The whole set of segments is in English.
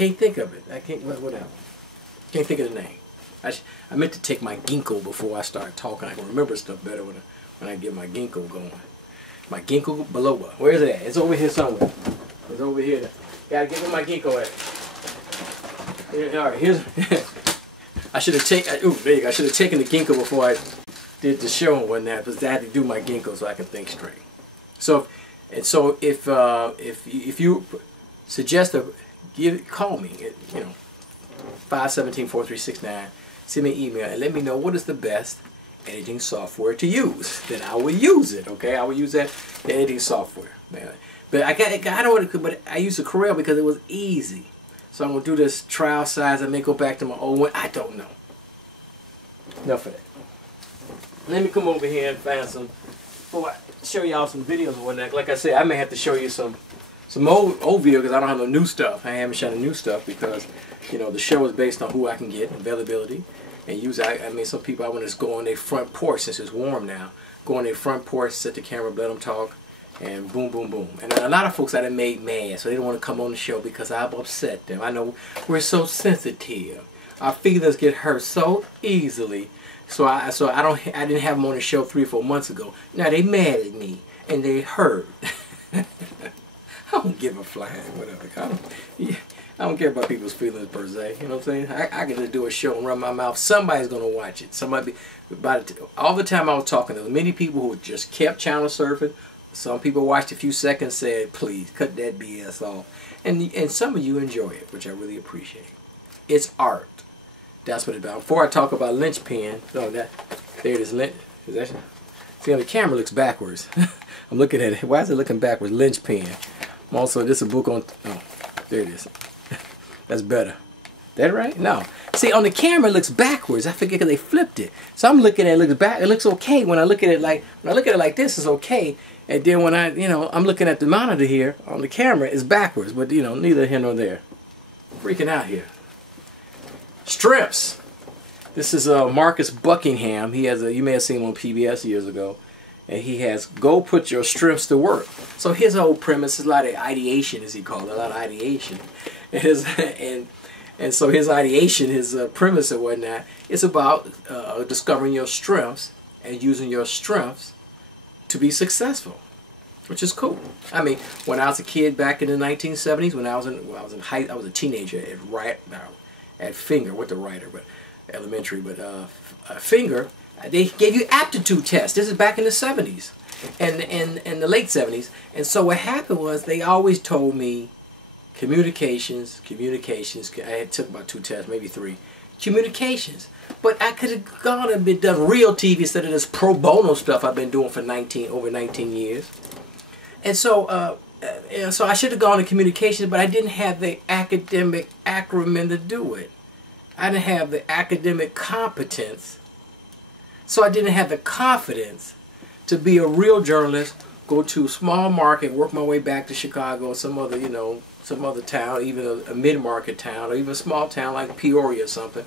can't think of it. I can't, whatever. Can't think of the name. I meant to take my ginkgo before I start talking. I can remember stuff better when I get my ginkgo going. My ginkgo biloba. Where is it at? It's over here somewhere. It's over here. Gotta get where my ginkgo at. Here, all right, here's. I should have taken. Ooh, there you go. I should have taken the ginkgo before I did the show and whatnot, because I had to do my ginkgo so I can think straight. So, if you suggest call me at 517-4369. Send me an email and let me know what is the best editing software to use. Then I will use it. Okay, I will use the editing software. Man. But I use the Corel because it was easy. So I'm gonna do this trial size. I may go back to my old one. I don't know. Enough of that. Let me come over here and find some. Before I show y'all some videos and whatnot. Like I said, I may have to show you some old video because I don't have no new stuff. I haven't shot the new stuff because the show is based on who I can get, availability, and use. I mean, some people I want to just go on their front porch since it's warm now. Go on their front porch, set the camera, let them talk, and boom, boom, boom. And a lot of folks I done made mad, so they don't want to come on the show because I've upset them. I know we're so sensitive. Our feelings get hurt so easily. So I didn't have them on the show 3 or 4 months ago. Now they mad at me and they hurt. I don't give a flying whatever. I don't care about people's feelings per se. You know what I'm saying? I get to do a show and run my mouth. Somebody's gonna watch it. All the time I was talking, there were many people who just kept channel surfing. Some people watched a few seconds, said, "Please cut that BS off," and some of you enjoy it, which I really appreciate. It's art. That's what it's about. Before I talk about linchpin, there it is. See, on the camera looks backwards. I'm looking at it. Why is it looking backwards? Linchpin. Also, this is a book on. Oh, there it is. That's better. That right? No. See, on the camera it looks backwards. I forget because they flipped it. So I'm looking at it, looks back. It looks okay when I look at it like this. It's okay. And then when I'm looking at the monitor here on the camera, it's backwards. But neither here nor there. Freaking out here. Strips. This is Marcus Buckingham. He has you may have seen him on PBS years ago. And he has go put your strengths to work. So his whole premise is a lot of ideation, as he called it, a lot of ideation. And so his ideation, his premise and whatnot, is about discovering your strengths and using your strengths to be successful, which is cool. I mean, when I was a kid back in the 1970s, when I was a teenager at Finger, with the writer, but elementary, but Finger. They gave you aptitude tests. This is back in the 70s and the late 70s. And so what happened was they always told me communications. I took about 2 tests, maybe 3. Communications. But I could have gone and been done real TV instead of this pro bono stuff I've been doing for over 19 years. And so so I should have gone to communications, but I didn't have the academic acumen to do it. I didn't have the academic competence. So I didn't have the confidence to be a real journalist, go to a small market, work my way back to Chicago or some other town, even a mid-market town, or even a small town like Peoria or something,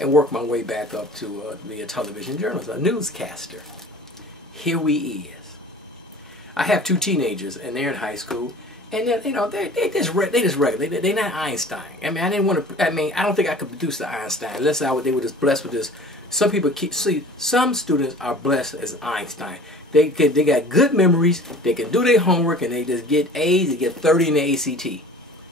and work my way back up to be a television journalist, a newscaster. Here we is. I have 2 teenagers, and they're in high school, and they just regular. They're not Einstein. I mean, I don't think I could produce the Einstein unless they were just blessed with this. Some people some students are blessed as Einstein. They got good memories, they can do their homework, and they just get A's, they get 30 in the ACT.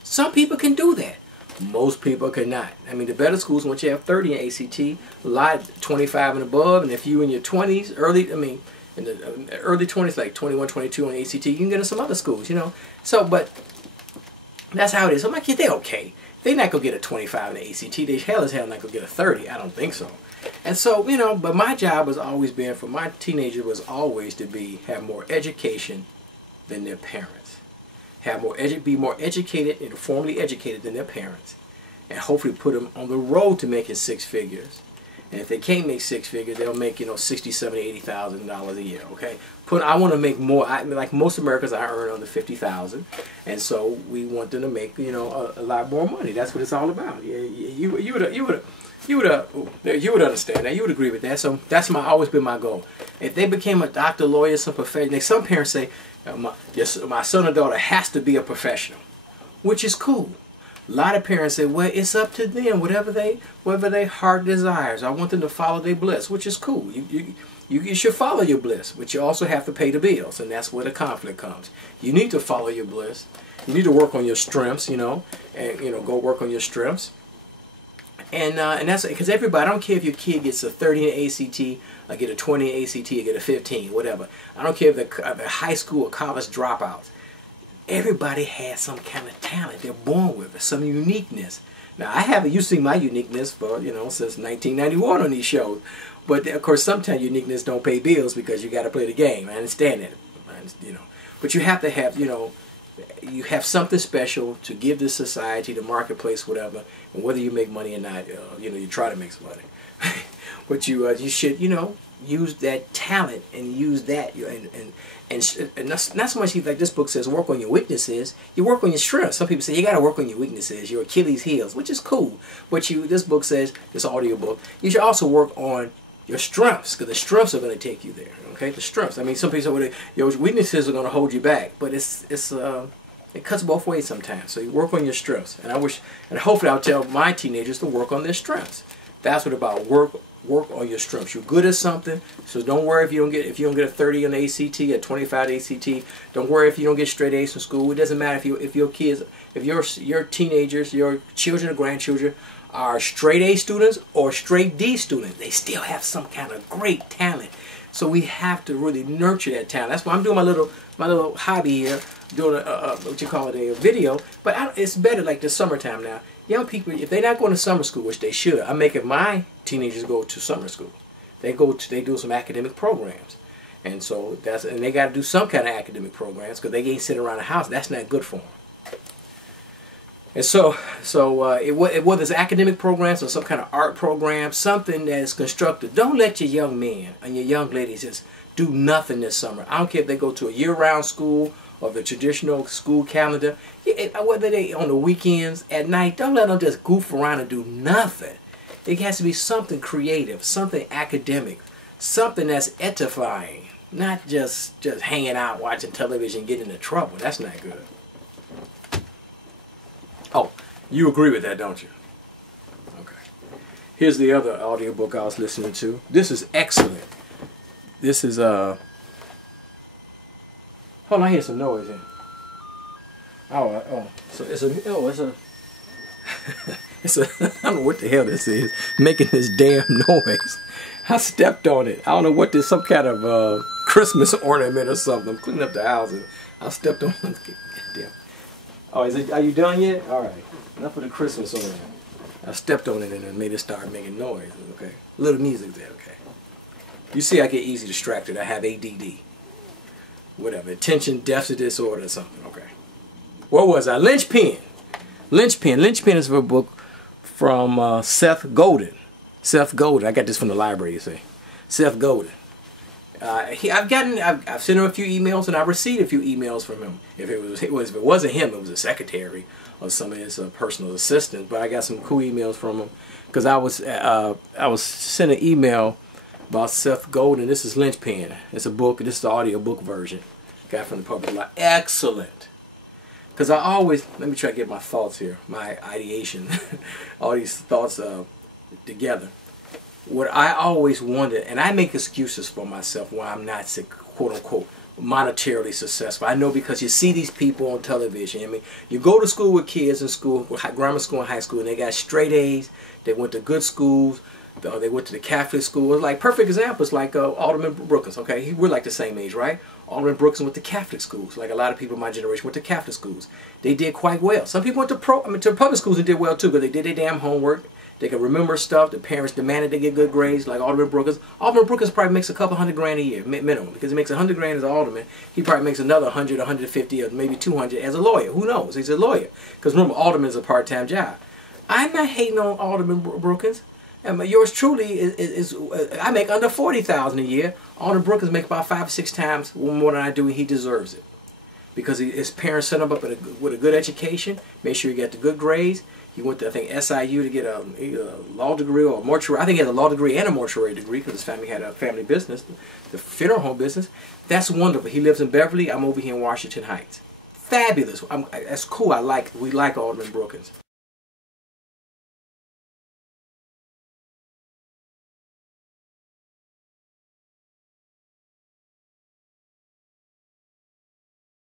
Some people can do that. Most people cannot. I mean, the better schools, once you have 30 in ACT, a lot 25 and above, and if you in your 20s, in the early 20s, like 21, 22 on ACT, you can get in some other schools, So, but that's how it is. So my kids, they're okay. They're not going to get a 25 in the ACT. They hell as hell not going to get a 30. I don't think so. And so, but my job has always been, for my teenager, was always to have more education than their parents. Be more educated and formally educated than their parents. And hopefully put them on the road to making 6 figures. And if they can't make 6 figures, they'll make, $60,000, $70,000, $80,000 a year, okay? I want to make more. Like most Americans, I earn under $50,000. And so we want them to make, a lot more money. That's what it's all about. You would understand that. You would agree with that. So that's always been my goal. If they became a doctor, lawyer, some professional, some parents say, my son or daughter has to be a professional, which is cool. A lot of parents say, well, it's up to them, whatever their heart desires. I want them to follow their bliss, which is cool. You should follow your bliss, but you also have to pay the bills, and that's where the conflict comes. You need to follow your bliss. You need to work on your strengths, and go work on your strengths. And that's because everybody, I don't care if your kid gets a 30 in ACT, or get a 20 in ACT, or get a 15, whatever. I don't care if they're high school or college dropouts. Everybody has some kind of talent. They're born with it, some uniqueness. Now, you've seen my uniqueness for, since 1991 on these shows. But, of course, sometimes uniqueness don't pay bills because you got to play the game. I understand that, But you have to have, you have something special to give the society, the marketplace, whatever. And whether you make money or not, you try to make some money. But you should, use that talent and use that, and not so much like this book says work on your weaknesses. You work on your strengths. Some people say you got to work on your weaknesses, your Achilles heels, which is cool. But this book says, this audio book, you should also work on your strengths, because the strengths are going to take you there. Okay, the strengths. I mean, some people say, your weaknesses are going to hold you back, but it cuts both ways sometimes. So you work on your strengths, and hopefully I'll tell my teenagers to work on their strengths. That's what about work on your strengths. You're good at something, so don't worry if you don't get a 30 on the ACT, a 25 ACT. Don't worry if you don't get straight A's from school. It doesn't matter if your kids, if your teenagers, your children or grandchildren are straight A students or straight D students. They still have some kind of great talent. So we have to really nurture that talent. That's why I'm doing my little hobby here, doing a video. But it's better like the summertime now. Young people, if they're not going to summer school, which they should, I'm making my teenagers go to summer school. They do some academic programs, and so they got to do some kind of academic programs because they can't sit around the house. That's not good for them. And so whether it's academic programs or some kind of art program, something that is constructive. Don't let your young men and your young ladies just do nothing this summer. I don't care if they go to a year-round school or the traditional school calendar. Whether they on the weekends, at night, don't let them just goof around and do nothing. It has to be something creative, something academic, something that's edifying, not just hanging out, watching television, getting into trouble. That's not good. Oh, you agree with that, don't you? Okay. Here's the other audiobook I was listening to. This is excellent. This is hold on, I hear some noise here. So it's a I don't know what the hell this is making this damn noise. I stepped on it. I don't know what this, some kind of Christmas ornament or something. I'm cleaning up the house and I stepped on it. Damn. Oh, are you done yet? All right. Enough of the Christmas ornament. I stepped on it and it made it start making noise. Okay. A little music there. Okay. You see, I get easy distracted. I have ADD. Whatever. Attention deficit disorder or something. Okay. What was I? Lynchpin. Lynchpin is a book from Seth Godin. Seth Godin. I got this from the library, you see. Seth Godin. I've sent him a few emails and I've received a few emails from him. If it wasn't him, it was a secretary or some of his personal assistants. But I got some cool emails from him because I was sent an email about Seth Godin. This is Lynchpin. It's a book. This is the audio book version. Got from the public library. Excellent. Because let me try to get my thoughts here, my ideation, all these thoughts together. What I always wondered, and I make excuses for myself why I'm not, quote-unquote, monetarily successful. I know because you see these people on television. I mean, you go to school with kids in school, grammar school and high school, and they got straight A's. They went to good schools. They went to the Catholic school. It's like perfect examples like Alderman Brookins. Okay, we're like the same age, right? Alderman Brookins went to Catholic schools. Like a lot of people in my generation went to Catholic schools. They did quite well. Some people went to public schools and did well too, but they did their damn homework. They could remember stuff. The parents demanded they get good grades, like Alderman Brookins. Alderman Brookins probably makes a couple $100,000 a year minimum, because he makes $100,000 as an alderman. He probably makes another 100, 150, or maybe 200 as a lawyer. Who knows? He's a lawyer. Because remember, alderman is a part-time job. I'm not hating on Alderman Brookins. And yours truly is I make under $40,000 a year. Alderman Brookins makes about 5 or 6 times more than I do, and he deserves it. Because his parents set him up with a good education, made sure he got the good grades. He went to, I think, SIU to get a law degree or a mortuary. I think he has a law degree and a mortuary degree because his family had a family business, the funeral home business. That's wonderful. He lives in Beverly. I'm over here in Washington Heights. Fabulous. That's cool. We like Alderman Brookins.